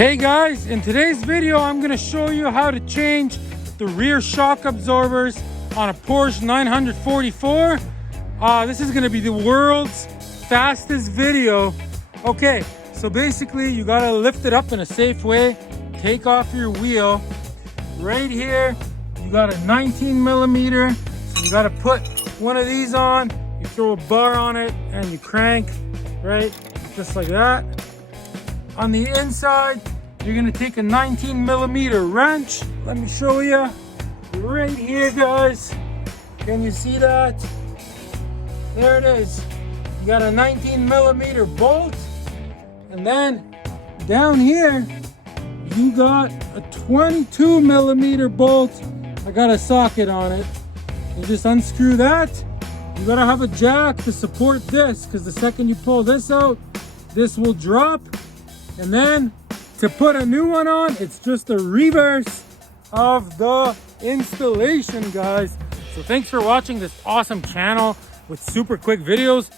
Hey guys, in today's video I'm going to show you how to change the rear shock absorbers on a Porsche 944. This is going to be the world's fastest video. Okay, so basically you got to lift it up in a safe way, take off your wheel. Right here you got a 19 millimeter, so you got to put one of these on, you throw a bar on it and you crank, right, just like that. On the inside, you're gonna take a 19 millimeter wrench. Let me show you. Right here, guys. Can you see that? There it is. You got a 19 millimeter bolt. And then down here, you got a 22 millimeter bolt. I got a socket on it. You just unscrew that. You gotta have a jack to support this, because the second you pull this out, this will drop. And then to put a new one on, it's just a reverse of the installation, guys. So thanks for watching this awesome channel with super quick videos.